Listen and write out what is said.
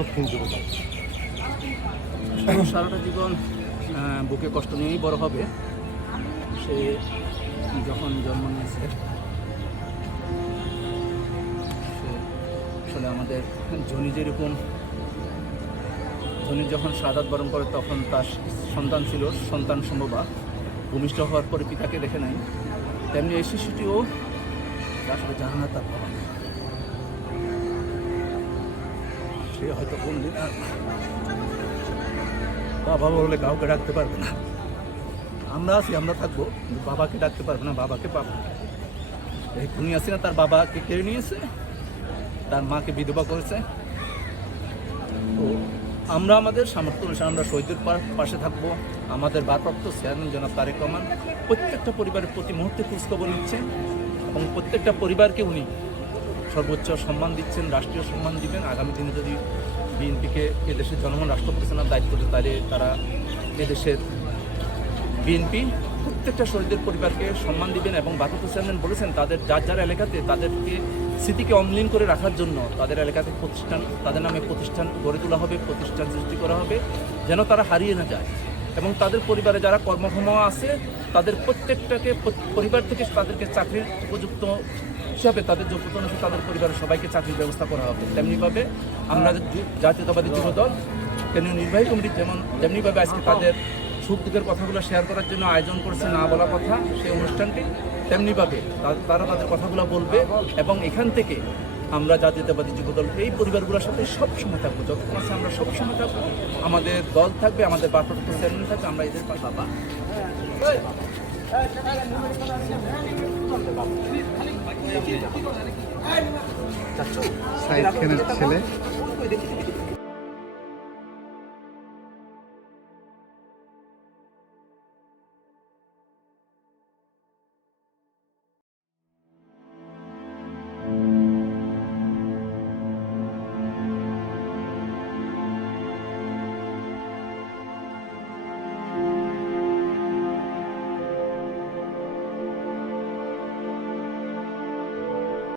দক্ষিণ যুবদল সারাটা জীবন বুকে কষ্ট নিয়েই বড় হবে। সে যখন জন্ম নিয়েছে সে আসলে আমাদের জনি যেরকম জনি যখন শাহাদাত বরণ করে তখন তার সন্তান ছিল, সন্তান সম্ভবা ভূমিষ্ঠ হওয়ার পরে পিতাকে দেখে নাই, তেমনি এই শিশুটিও আসলে জানে না তার বাবা। সে হয়তো কোনদিন আর বাবা বলে কাউকে ডাকতে পারবে না। আমরা আছি, আমরা থাকবো, কিন্তু বাবাকে ডাকতে পারবে না, বাবাকে পাবো। এই খুনি আসি না, তার বাবাকে কেড়ে নিয়েছে, তার মাকে বিধবা করেছে। তো আমরা আমাদের সামর্থ্য অনুসারে আমরা শহীদের পাশে থাকবো। আমাদের ভারপ্রাপ্ত চেয়ারম্যান জনাব তারেক রহমান প্রত্যেকটা পরিবারের প্রতি মুহূর্তে খোঁজখবর নিচ্ছেন এবং প্রত্যেকটা পরিবারকে উনি সর্বোচ্চ সম্মান দিচ্ছেন, রাষ্ট্রীয় সম্মান দিবেন। আগামী দিনে যদি বিএনপিকে এদেশের জনগণ রাষ্ট্র পরিচালনার দায়িত্ব দেয়, তাহলে তারা এদেশের বিএনপি প্রত্যেকটা শহীদের পরিবারকে সম্মান দিবেন। এবং ভারপ্রাপ্ত চেয়ারম্যান বলেছেন তাদের যার এলাকাতে তাদেরকে স্মৃতিকে অম্লিন করে রাখার জন্য তাদের এলাকাতে প্রতিষ্ঠান, তাদের নামে প্রতিষ্ঠান গড়ে তোলা হবে, প্রতিষ্ঠান সৃষ্টি করা হবে যেন তারা হারিয়ে না যায়। এবং তাদের পরিবারে যারা কর্মক্ষম আছে তাদের প্রত্যেকটাকে পরিবার থেকে তাদেরকে চাকরির উপযুক্ত হিসাবে তাদের যোগ্যতা অনুসারে তাদের পরিবারের সবাইকে চাকরির ব্যবস্থা করা হবে। তেমনিভাবে আমরা জাতীয়তাবাদী যুবদল কেন্দ্রীয় নির্বাহী কমিটি যেমনিভাবে আজকে তাদের সুখ দুঃখের কথাগুলো শেয়ার করার জন্য আয়োজন করেছে না বলা কথা সেই অনুষ্ঠানটি, তেমনিভাবে তারা তাদের কথাগুলো বলবে। এবং এখান থেকে আমরা জাতীয়তাবাদী যুবদল এই পরিবারগুলোর সাথে সবসময় থাকবো, যতক্ষণ আছে আমরা সবসময় থাকবো। আমাদের দল থাকবে, আমাদের ভারপ্রাপ্ত চেয়ারম্যান থাকবে, আমরা এদের বাবা সাইদ খানের ছেলে